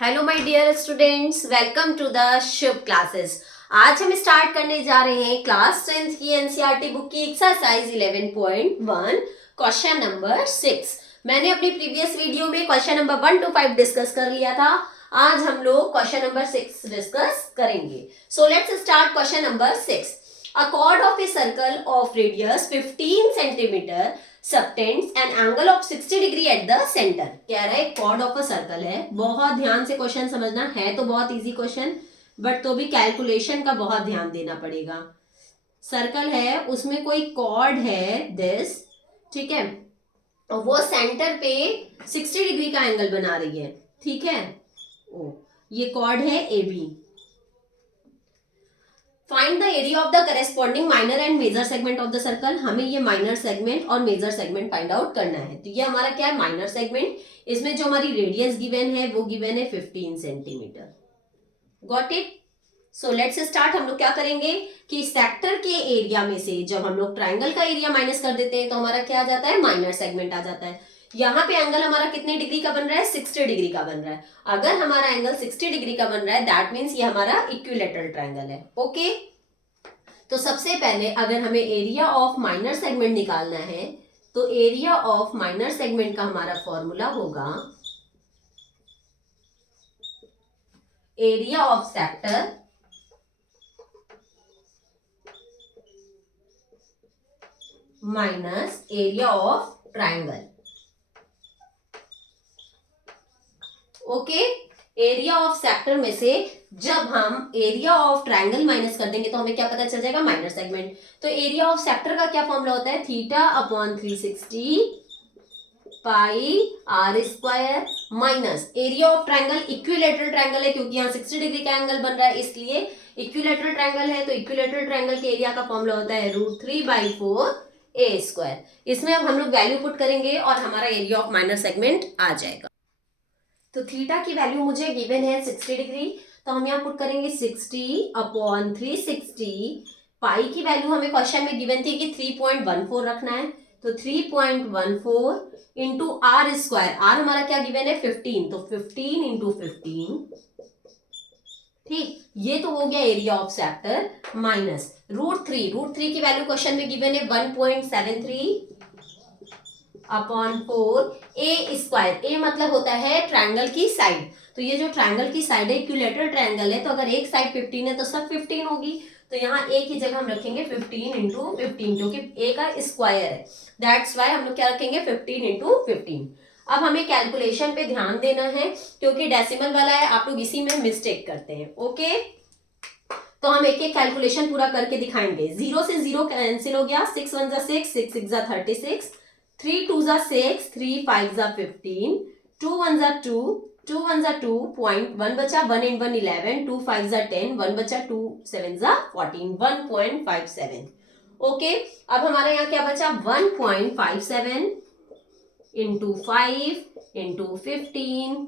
Hello my dear students, welcome to the Shubh classes. आज हम start करने जा रहे हैं क्लास 10th की एनसीईआरटी बुक की एक्सरसाइज 11.1 क्वेश्चन नंबर 6। मैंने अपनी प्रीवियस वीडियो में क्वेश्चन नंबर 1 to 5 डिस्कस कर लिया था। आज हम लोग क्वेश्चन नंबर 6 डिस्कस करेंगे। So let's start question number 6। A chord of a circle of radius 15 centimeter subtends an angle of 60 degree at the centre. कह रहा है कॉर्ड ऑफ अ सर्कल है। बहुत ध्यान से क्वेश्चन समझना है, तो बहुत इजी क्वेश्चन, बट तो भी कैलकुलेशन का बहुत ध्यान देना पड़ेगा। सर्कल है, उसमें कोई कॉर्ड है दिस, ठीक है, और वो सेंटर पे 60 डिग्री का एंगल बना रही है, ठीक है। ओ, ये कॉर्ड है A B. Find the area of the corresponding minor and major segment of the circle. हमें ये माइनर सेगमेंट और मेजर सेगमेंट फाइंड आउट करना है। तो ये हमारा क्या है, माइनर सेगमेंट। इसमें जो हमारी रेडियस गिवन है वो गिवन है 15 centimetre. Got it. So let's start. हम लोग क्या करेंगे कि सेक्टर के एरिया में से जब हम लोग ट्राइंगल का एरिया माइनस कर देते हैं तो हमारा क्या आ जाता है, माइनर सेगमेंट आ जाता है। यहाँ पे एंगल हमारा कितने डिग्री का बन रहा है, 60 डिग्री का बन रहा है। अगर हमारा एंगल 60 डिग्री का बन रहा है, दैट मीन्स ये हमारा इक्विलेटरल ट्राइंगल है। ओके, तो सबसे पहले अगर हमें एरिया ऑफ माइनर सेगमेंट निकालना है तो एरिया ऑफ माइनर सेगमेंट का हमारा फॉर्मूला होगा area of sector minus area of triangle. Okay, area of sector में से जब हम एरिया ऑफ ट्राइंगल माइनस कर देंगे तो हमें क्या पता चल जाएगा, माइनर सेगमेंट। तो एरिया ऑफ सेक्टर का क्या फॉर्मूला होता है, theta upon 360 pi R square minus area of triangle. Equilateral triangle है क्योंकि यहाँ 60 डिग्री का एंगल बन रहा है, इसलिए इक्विलेटरल ट्राइंगल है। तो इक्विलेटरल ट्राइंगल के एरिया का फॉर्मूला होता है √3/4 ए स्क्वायर। इसमें अब हम लोग वैल्यू पुट करेंगे और हमारा एरिया ऑफ माइनर सेगमेंट आ जाएगा। तो थीटा की वैल्यू मुझे गिवन है 60 डिग्री, तो हम यहाँ पुट करेंगे 60 अपॉन 360। पाई की वैल्यू हमें क्वेश्चन में गिवन थी कि 3.14 रखना है, तो 3.14 इंटू आर स्क्वायर। आर हमारा क्या गिवन है, 15, तो 15 इंटू 15, ठीक। ये तो हो गया एरिया ऑफ सेक्टर माइनस √3 की वैल्यू क्वेश्चन में गिवन है 1.73 अपॉन 4 ए स्क्वायर। ए मतलब होता है ट्रायंगल की साइड। तो ये जो ट्रायंगल की साइड है इक्विलेटरल ट्रायंगल है, तो अगर एक साइड 15 है तो सब 15 होगी। तो यहाँ ए की जगह हम रखेंगे 15 इंटू 15 क्योंकि ए का स्क्वायर है, दैट्स वाई हम लोग क्या रखेंगे 15 इंटू 15। अब हमें कैलकुलेशन पे ध्यान देना है क्योंकि डेसिमल वाला है, आप लोग इसी में मिस्टेक करते हैं। ओके, तो हम एक एक कैलकुलेशन पूरा करके दिखाएंगे। 0 से 0 कैंसिल हो गया, 6 1 जा 6, 6 6 जा 36, 3 2 जा 6, 3 5 जा 15, 2 1 जा 2, 2 1 जा 2, पॉइंट 1 बचा, 1 इन 1 11, 2 5 जा 10, 1 बचा, 2 7 जा 14, 1.57। ओके, अब हमारा यहाँ क्या बचा, 1.57 इंटू 5 इंटू 15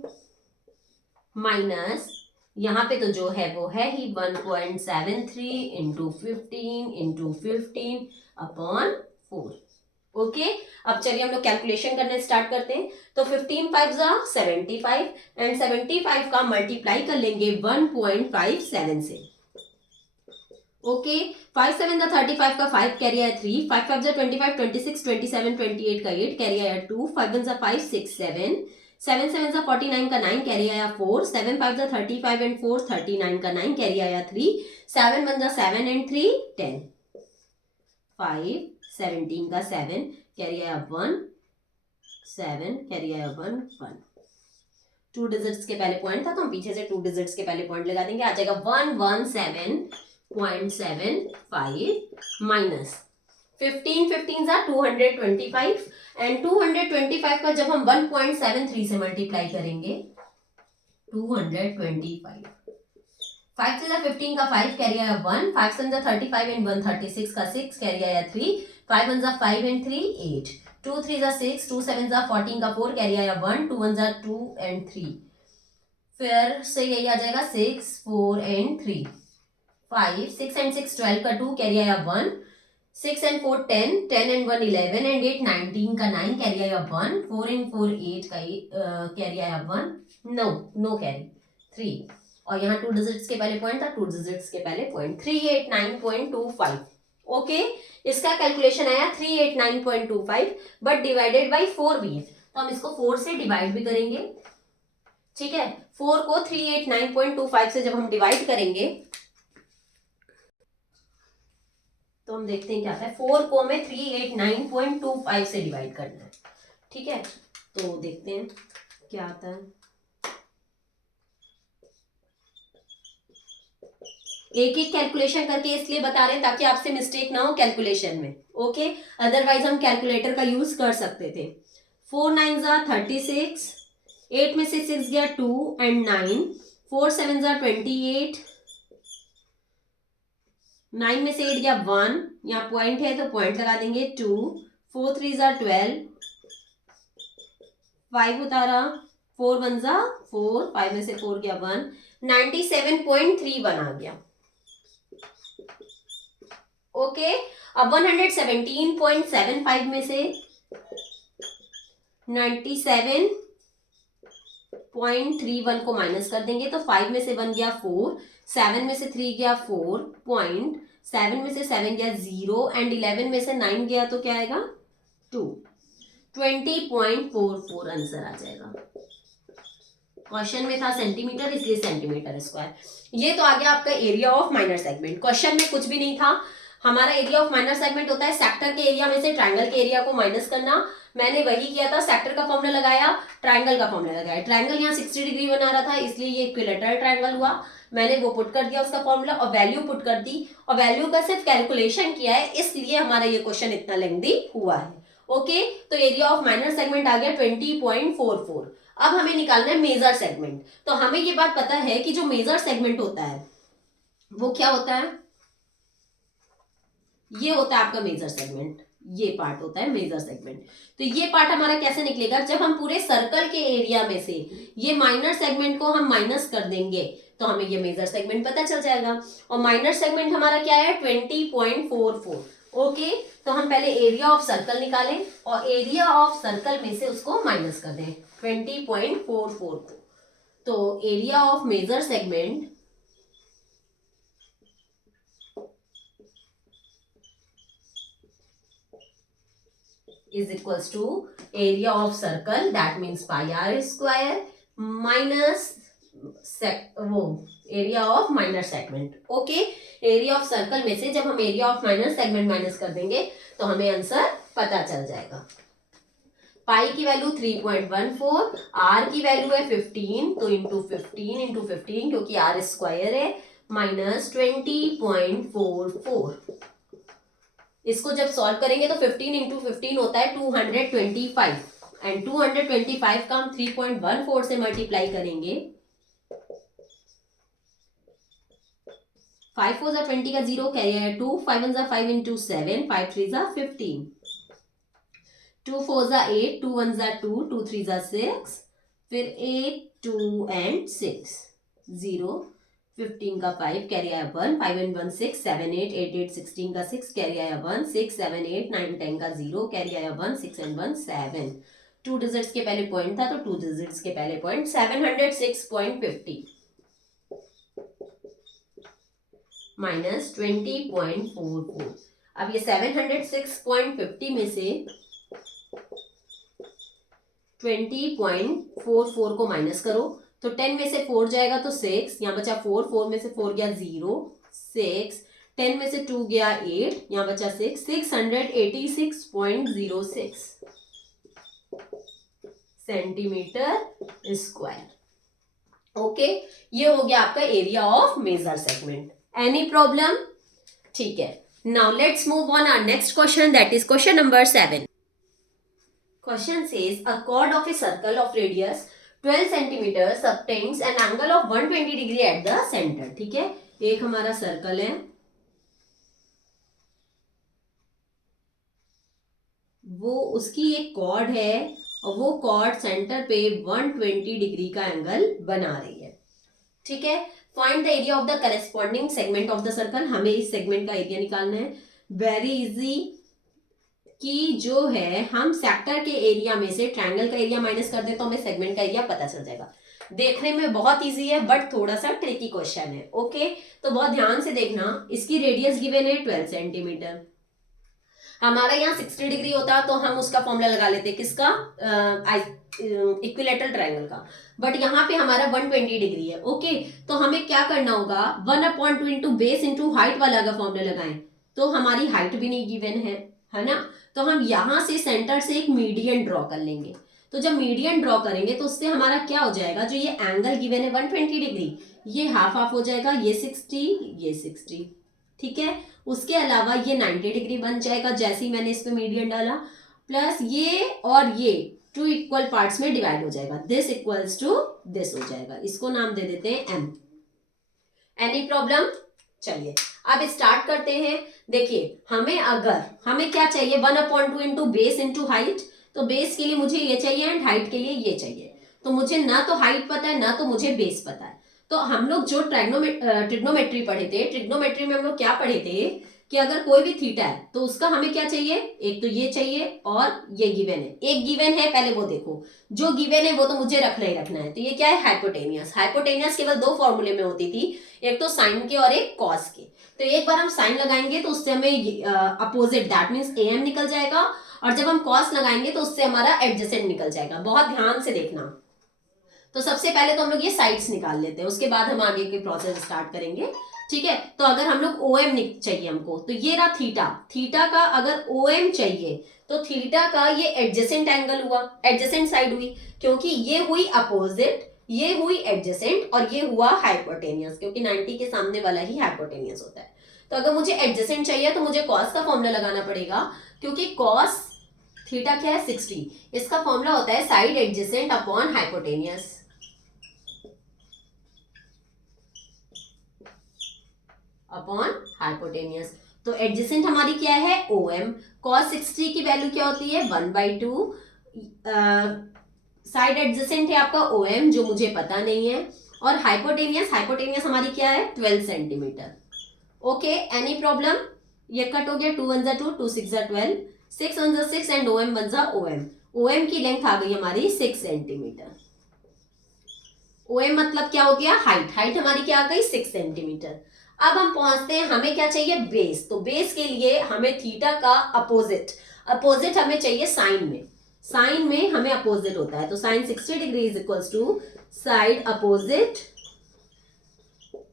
माइनस यहाँ पे तो जो है वो है ही 1.73 इंटू 15 अपॉन 4। ओके, अब चलिए हम लोग कैलकुलेशन करने स्टार्ट करते हैं। तो 15 5 जा 75 एंड 75 का मल्टीप्लाई कर लेंगे 1.57 से। ओके, 5 7 जा 35 का 5 कैरी आया 3, 5 5 जा 25, 26 27 28 का 8 कैरी आया 2, 5 1 जा 5 6 7, 7 7 जा 49 का 9 कैरी आया 4, 7 5 जा 35 एंड 4 39 का 9 कैरी आया 3, 7 1 जा 7 एंड 3 10, 5 17 का 7 कैरी आया 1, 7 कैरी आया 1 1। 2 डिजिट्स के पहले पॉइंट था तो हम पीछे से 2 डिजिट्स के पहले पॉइंट लगा देंगे, आ जाएगा 117.75 माइनस 15 15 जा 225 एंड 225 का जब हम 1.73 से मल्टीप्लाई करेंगे 225, 5 से 15 का 5 कैरी आया 1, 5 से 35 एंड 1 36 का 6 कैरी आया 3, 5 1 जा 5 एंड 3 8, 2 3 जा 6, 2 7 जा 14 का 4 कैरी आया 1, 2 1 जा 2 एंड 3, फिर से यही आ जाएगा 6 4 एंड 3, 5 6 एंड 6 12 का 2 कैरी आया 1, 6 एंड 4 10, 10 एंड 1 11 एंड 8 19 का 9 कैरी आया 1, 4 एंड 4 8 का कैरी आया 1, नो कैरी, 3, और यहाँ 2 डिजिट्स के पहले पॉइंट था, 2 डिजिट्स के पहले पॉइंट, 389.25। ओके, इसका कैलकुलेशन आया 389.25, बट डिवाइडेड बाई 4 भी है, तो हम इसको 4 से डिवाइड भी करेंगे। ठीक है, 4 को 389.25 से जब हम डिवाइड करेंगे तो हम देखते हैं क्या आता है। 4 को हमें 389.25 से डिवाइड करना है। ठीक है, तो देखते हैं क्या आता है। एक एक कैलकुलेशन करके इसलिए बता रहे हैं ताकि आपसे मिस्टेक ना हो कैलकुलेशन में। ओके, अदरवाइज हम कैलकुलेटर का यूज कर सकते थे। 4 9 जा 36, 8 में से 6 गया 2 एंड 9, 4 7 जा 28, 9 में से 8 गया 1, यहाँ पॉइंट है तो पॉइंट लगा देंगे 2, 4 3 जा 12, 5 उतारा, 4 1 जा 4, 5 में से 4 गया 1, 97.31 आ गया। ओके, अब 117.75 में से 97.31 को माइनस कर देंगे तो 5 में से 1 गया 4, 7 में से 3 गया 4, पॉइंट 7 में से 7 गया 0 एंड 11 में से 9 गया तो क्या आएगा 2, 20.44 आंसर आ जाएगा। क्वेश्चन में था सेंटीमीटर इसलिए सेंटीमीटर स्क्वायर। ये तो आ गया आपका area of minor segment. Question में कुछ भी नहीं था। हमारा एरिया ऑफ माइनर सेगमेंट होता है सेक्टर के एरिया में से ट्रायंगल के एरिया को माइनस करना। मैंने वही किया था, सेक्टर का फॉर्मूला लगाया, ट्रायंगल का फॉर्मूला लगाया। ट्रायंगल यहाँ 60 डिग्री बना रहा था इसलिए ये इक्विलैटरल ट्रायंगल हुआ। मैंने वो पुट कर दिया उसका फॉर्मूला और वैल्यू पुट कर दी और वैल्यू का सिर्फ कैलकुलेशन किया है, इसलिए हमारा ये क्वेश्चन इतना लेंथी हुआ है। ओके, तो एरिया ऑफ माइनर सेगमेंट आ गया 20.44। अब हमें निकालना है मेजर सेगमेंट। तो हमें ये बात पता है कि जो मेजर सेगमेंट होता है वो क्या होता है, ये होता है आपका मेजर सेगमेंट। ये पार्ट होता है मेजर सेगमेंट। तो ये पार्ट हमारा कैसे निकलेगा, जब हम पूरे सर्कल के एरिया में से ये माइनर सेगमेंट को हम माइनस कर देंगे तो हमें ये मेजर सेगमेंट पता चल जाएगा। और माइनर सेगमेंट हमारा क्या है 20.44। ओके, तो हम पहले एरिया ऑफ सर्कल निकालें और एरिया ऑफ सर्कल में से उसको माइनस कर दें 20.44 को। तो area of major segment is equals to area of circle, that means pi r square minus वो area of minor segment. Okay, area of circle में से जब हम area of minor segment minus कर देंगे तो हमें आंसर पता चल जाएगा। पाई की वैल्यू 3.14, आर की वैल्यू है 15, तो इंटू 15 क्योंकि आर स्क्वायर है, माइनस 20.44। इसको जब सॉल्व करेंगे तो 15 इंटू 15 होता है 225 एंड 225 का हम 3.14 से मल्टीप्लाई करेंगे। 5 4 जा 20 का 0 कैरी है 2, 5 1 जा 5 इंटू 7, 5 3 जा 15, 2 4 जा 8, 2 1 जा 2, 2 3 जा 6, फिर 8 2 एंड 6 0, 15 का 5 कैरी आया 1, 5 एंड 1 6, 7 8, 8 8 16 का 6 कैरी आया 1, 6 7 8 9 10 का 0 कैरी आया 1, 6 एंड 1 7। 2 डिजिट्स के पहले पॉइंट था तो 2 डिजिट्स के पहले पॉइंट 706.50 माइनस 20.44। अब ये 706.50 में से 20.44 को माइनस करो तो 10 में से 4 जाएगा तो 6, यहाँ बचा 4, 4 में से 4 गया 0, 6, 10 में से 2 गया 8, यहाँ बचा 6, 686.06 सेंटीमीटर स्क्वायर। ओके, ये हो गया आपका area of major segment. Any problem? ठीक है, now let's move on our next question, that is question number 7। Question says a chord of a circle of radius 12 centimeters obtains an angle of 120 degree at the center। ठीक है, एक हमारा circle है, वो उसकी एक कॉर्ड है और वो कॉर्ड सेंटर पे 120 डिग्री का एंगल बना रही है। ठीक है, find the area of the corresponding segment of the circle. हमें इस सेगमेंट का एरिया निकालना है। वेरी इजी, कि जो है हम सेक्टर के एरिया में से ट्रायंगल का एरिया माइनस कर दे तो हमें सेगमेंट का एरिया पता चल जाएगा। देखने में बहुत इजी है बट थोड़ा सा ट्रिकी क्वेश्चन है। ओके, तो बहुत ध्यान से देखना। इसकी रेडियस गिवन है 12 सेंटीमीटर। हमारा यहाँ 60 डिग्री होता तो हम उसका फॉर्मूला लगा लेते, किसका, इक्विलेटरल ट्रायंगल का। बट यहाँ पे हमारा 120 डिग्री है। ओके, तो हमें क्या करना होगा, 1/2 इंटू बेस इंटू हाइट वाला अगर फॉर्मूला लगाएं तो हमारी हाइट भी नहीं गिवन है ना। तो हम यहाँ से सेंटर से एक मीडियन ड्रॉ कर लेंगे। तो जब मीडियन ड्रॉ करेंगे तो उससे हमारा क्या हो जाएगा, जो ये एंगल गिवन है 120 डिग्री, ये हाफ हाफ हो जाएगा, ये 60, ये 60, ठीक है। उसके अलावा ये 90 डिग्री बन जाएगा जैसे ही मैंने इस पे मीडियन डाला, प्लस ये और ये 2 इक्वल पार्ट्स में डिवाइड हो जाएगा, दिस इक्वल्स टू दिस हो जाएगा। इसको नाम दे देते हैं m। Any problem? चलिए अब स्टार्ट करते हैं। देखिए हमें क्या चाहिए, 1/2 इंटू बेस इंटू हाइट। तो बेस के लिए मुझे ये चाहिए एंड हाइट के लिए ये चाहिए। तो मुझे ना तो हाइट पता है ना तो मुझे बेस पता है। तो हम लोग जो ट्रिग्नोमेट्री पढ़े थे, ट्रिग्नोमेट्री में हम लोग क्या पढ़े थे कि अगर कोई भी थीटा है तो उसका हमें क्या चाहिए, एक तो ये चाहिए और ये गिवन है। एक गिवन है, पहले वो देखो, जो गिवन है वो तो मुझे रखना ही रखना है। तो ये क्या है, हाइपोटेनियस। हाइपोटेनियस केवल 2 फॉर्मूले में होती थी, एक तो साइन के और एक कॉस के। तो एक बार हम साइन लगाएंगे तो उससे हमें अपोजिट दैट मीन्स am निकल जाएगा, और जब हम कॉस लगाएंगे तो उससे हमारा एडजेसेंट निकल जाएगा। बहुत ध्यान से देखना। तो सबसे पहले तो हम लोग ये साइड्स निकाल लेते हैं, उसके बाद हम आगे के प्रोसेस स्टार्ट करेंगे, ठीक है। तो अगर हम लोग OM चाहिए हमको, तो ये रहा थीटा। थीटा का अगर OM चाहिए तो थीटा का ये एडजेसेंट एंगल हुआ, एडजेसेंट साइड हुई, क्योंकि ये हुई अपोजिट, ये हुई एडजेसेंट और ये हुआ हाइपोटेनियस, क्योंकि 90 के सामने वाला ही हाइपोटेनियस होता है। तो अगर मुझे एडजेसेंट चाहिए तो मुझे कॉस का फॉर्मूला लगाना पड़ेगा, क्योंकि कॉस थीटा क्या है, 60। इसका फॉर्मूला होता है side adjacent upon hypotenuse, upon hypotenuse. तो एडजेसेंट हमारी क्या है, OM। cos 60 की वैल्यू क्या होती है, 1/2। साइड एडजेसेंट है आपका OM जो मुझे पता नहीं है, और हाइपोटेनियस हमारी क्या है, 12 सेंटीमीटर। Okay, any problem? ये कट हो गया, 2 1 जा 2, 2 6 जा 12, 6 1 जा 6 एंड OM 1 जा OM। OM की लेंथ आ गई हमारी 6 सेंटीमीटर। OM मतलब क्या हो गया, हाइट हमारी क्या आ गई, 6 सेंटीमीटर। अब हम पहुंचते हैं, हमें क्या चाहिए, बेस। तो बेस के लिए हमें थीटा का अपोजिट हमें चाहिए साइन में हमें अपोजिट होता है। तो sine 60 degree is equals to side opposite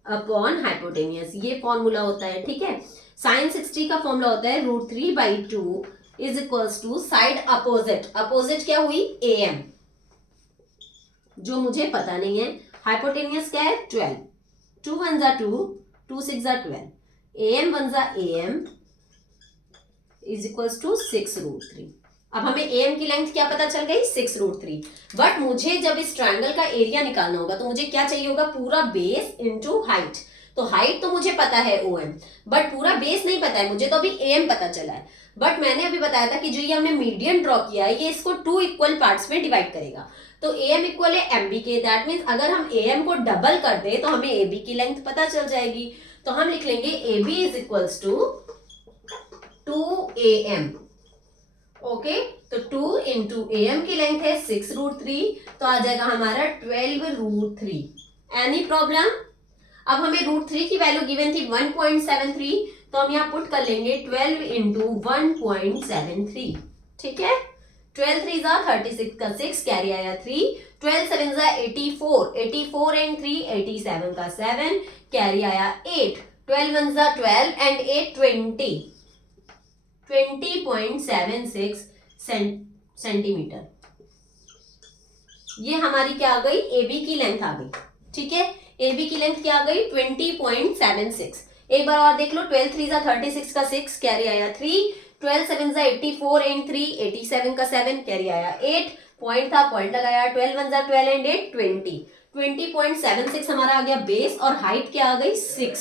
upon hypotenuse, ये फॉर्मूला होता है, ठीक है। साइन 60 का फॉर्मूला होता है √3/2 is equals to side opposite क्या हुई, AM, जो मुझे पता नहीं है। हाइपोटेनियस क्या है, 12, 2 1 जा 2, 2 6 जा 12, AM 1 जा AM इज इक्वल्स टू 6√3। अब हमें AM की लेंथ क्या पता चल गई, 6√3। बट मुझे जब इस ट्रायंगल का एरिया निकालना होगा तो मुझे क्या चाहिए होगा, पूरा बेस इंटू हाइट। तो हाइट तो मुझे पता है OM, बट पूरा बेस नहीं पता है मुझे, तो अभी AM पता चला है। बट मैंने अभी बताया था कि जो ये हमने मीडियन ड्रॉ किया है ये इसको 2 इक्वल पार्ट्स में डिवाइड करेगा। तो AM इक्वल है MB के, दैट मीन्स अगर हम AM को डबल कर दे तो हमें AB की लेंथ पता चल जाएगी। तो हम लिख लेंगे AB is equals to 2AM। Okay, तो 2 इंटू AM की लेंथ है 6√3, तो आ जाएगा हमारा 12√3। Any problem? अब हमें √3 की वैल्यू गिवन थी 1.73, तो हम यहाँ पुट कर लेंगे 12 इंटू 1.73, ठीक है। 12 3 जा 36 का 6 कैरी आया 3, 12 7 जा 84, 84 एंड 3 87 का 7 कैरी आया 8, 12 1 जा 12 एंड 8 20.76 सेंटीमीटर। ये हमारी क्या आ गई, AB की लेंथ आ गई, ठीक है। AB की लेंथ क्या आ गई, 20.76। एक बार और देख लो, 12 3 जा 36 का 6 कैरी आया 3, 12 7 जा 84 एंड 3 87 का 7 कैरी आया 8, पॉइंट था पॉइंट लगाया, 12 1 जा 12 एंड 8 20.76 हमारा आ गया बेस, और हाइट क्या आ गई 6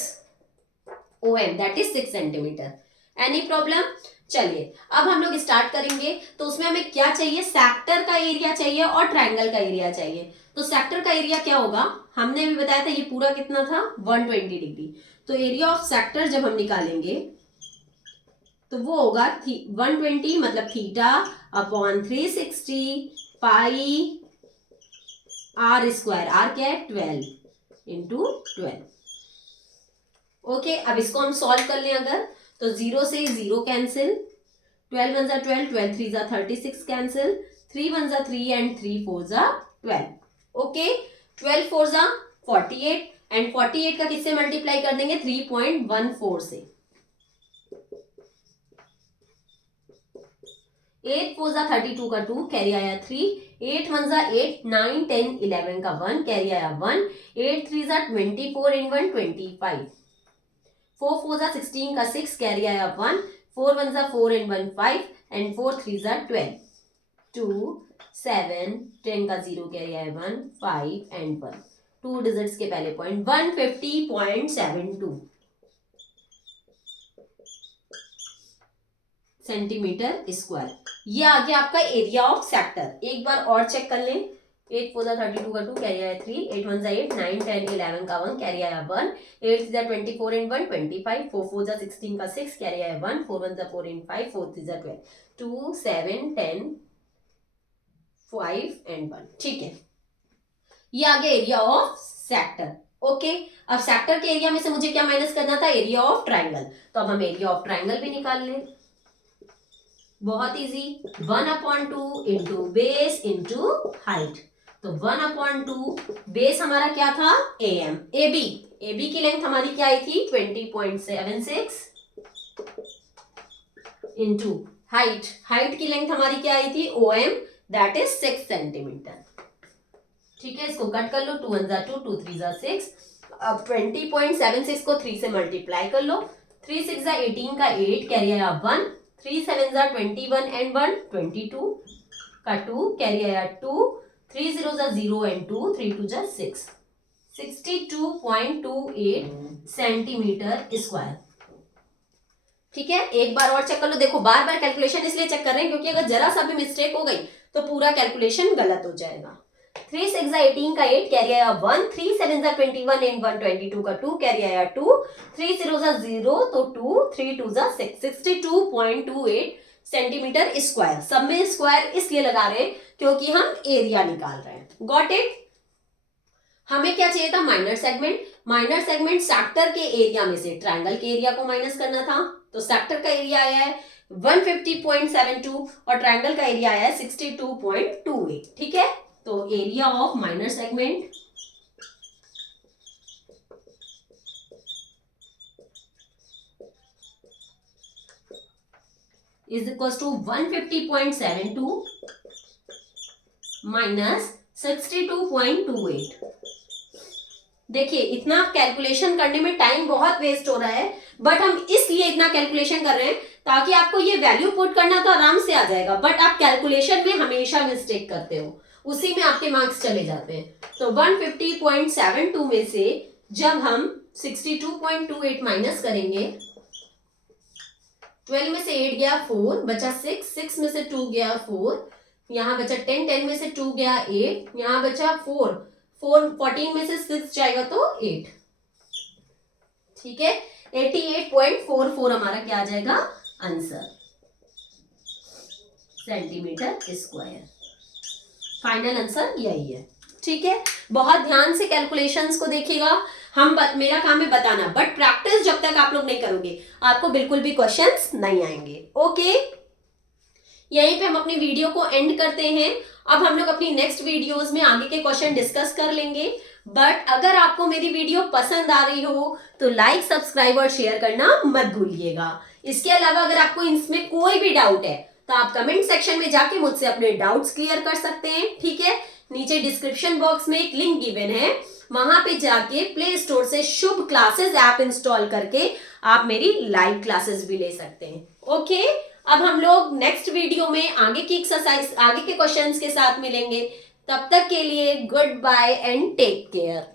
OM, that is 6 centimetre. Any problem? चलिए अब हम लोग स्टार्ट करेंगे। तो उसमें हमें क्या चाहिए, सेक्टर का एरिया चाहिए और ट्रायंगल का एरिया चाहिए। तो सेक्टर का एरिया क्या होगा, हमने भी बताया था, ये पूरा कितना था, 120 डिग्री। तो एरिया ऑफ सेक्टर जब हम निकालेंगे तो वो होगा 120 मतलब theta upon 360 pi R square, R क्या है 12 इंटू 12। ओके, अब इसको हम सॉल्व कर लें अगर, तो 0 से 0 कैंसिल, 12 वन जा 12, 12 3 जा 36 कैंसिल, 3 वन जा 3 एंड 3 4 जा 12। ओके, 12 4 जा 48 एंड 48 का किससे मल्टीप्लाई कर देंगे 3.14 से। 8 4 जा 32 का 2 कैरी आया 3, 8 1 जा 8, 9 10 11 का 1 कैरी आया 1, 8 3 जा 24 इन 1 25, 4 4 जा 16 का 6 कैरी आया 1, 4 1 जा 4 इन 1 5 एंड 4 3 जा 12, 2 7 10 का 0 कैरी आया 1 5 एंड 1, 2 डिजिट्स के पहले पॉइंट 150.72 सेंटीमीटर स्क्वायर। ये आ गया आपका एरिया ऑफ सेक्टर। एक बार और चेक कर लें, 8 4 जा 32 का 2 कैरी आया 3, 8 1 जा 8, 9 10 11 का 1 कैरी आया 1, 8 3 जा 24 इन 1 25, 4 4 जा 16 का 6 कैरी आया 1, 4 1 जा 4 इन 5, 4 3 जा 12, 2 7 10 5 एंड 1। ठीक है, ये आ गया एरिया ऑफ सेक्टर। ओके, अब सेक्टर के एरिया में से मुझे क्या माइनस करना था, एरिया ऑफ ट्राइंगल। तो अब हम एरिया ऑफ ट्राइंगल भी निकाल लें, बहुत easy, 1/2 into base into height. तो 1/2 बेस हमारा क्या था AM, AB की लेंथ हमारी क्या आई थी 20.76 इंटू हाइट की लेंथ हमारी क्या आई थी OM, दैट इज 6 सेंटीमीटर। ठीक है, इसको कट कर लो, 2 1 जा 2, 2 3 जा 6। अब 20.76 को 3 से मल्टीप्लाई कर लो, 3 6 जा 18 का 8 कैरी आया 1, 3 7 जा 21 एंड 1 22 का 2 कैरी आया 2, 3 0 जा 0 एंड 2, 3 2 जा 6, 62.28 सेंटीमीटर स्क्वायर। ठीक है, एक बार और चेक कर लो। देखो बार बार कैलकुलेशन इसलिए चेक कर रहे हैं क्योंकि अगर जरा सा भी मिस्टेक हो गई तो पूरा कैलकुलेशन गलत हो जाएगा। 3 6 जा 18 का 8 कैरी आया 1, 3 7 जा 21 एंड 1 22 का 2 कैरी आया 2, 3 0 जा 0 तो 2, 3 2 जा 6, 62.28 सेंटीमीटर स्क्वायर। सब में स्क्वायर इसलिए लगा रहे हैं क्योंकि हम एरिया निकाल रहे हैं। Got it. हमें क्या चाहिए था, माइनर सेगमेंट सेक्टर के एरिया में से ट्रायंगल के एरिया को माइनस करना था। तो सेक्टर का एरिया आया है 150.72 और ट्रायंगल का एरिया आया है 62.28। ठीक है, तो area of minor segment is equal to 150.72 minus 62.28। देखिए इतना कैलकुलेशन करने में टाइम बहुत वेस्ट हो रहा है, बट हम इसलिए इतना कैलकुलेशन कर रहे हैं ताकि आपको ये वैल्यू पुट करना तो आराम से आ जाएगा, बट आप कैलकुलेशन में हमेशा मिस्टेक करते हो, उसी में आपके मार्क्स चले जाते हैं। तो 150.72 में से जब हम 62.28 माइनस करेंगे, 12 में से 8 गया 4, बचा 6 में से 2 गया 4, यहां बचा 10 में से 2 गया 8, यहां बचा 4 14 में से 6 जाएगा तो 8। ठीक है, 88.44 हमारा क्या आ जाएगा answer, centimetre square. Final answer यही है। ठीक है, बहुत ध्यान से कैलकुलेशंस को देखिएगा। मेरा काम है बताना, बट प्रैक्टिस जब तक आप लोग नहीं करोगे आपको बिल्कुल भी क्वेश्चंस नहीं आएंगे। ओके, यहीं पे हम अपनी वीडियो को एंड करते हैं। अब हम लोग अपनी नेक्स्ट वीडियोस में आगे के क्वेश्चन डिस्कस कर लेंगे, बट अगर आपको मेरी वीडियो पसंद आ रही हो तो लाइक, सब्सक्राइब और शेयर करना मत भूलिएगा। इसके अलावा अगर आपको इसमें कोई भी डाउट है तो आप कमेंट सेक्शन में जाके मुझसे अपने डाउट्स क्लियर कर सकते हैं। ठीक है, नीचे डिस्क्रिप्शन बॉक्स में एक लिंक गिवन है, वहां पे जाके प्ले स्टोर से शुभ क्लासेस ऐप इंस्टॉल करके आप मेरी लाइव क्लासेस भी ले सकते हैं। ओके, अब हम लोग नेक्स्ट वीडियो में आगे की एक्सरसाइज, आगे के क्वेश्चंस के साथ मिलेंगे। तब तक के लिए goodbye and take care.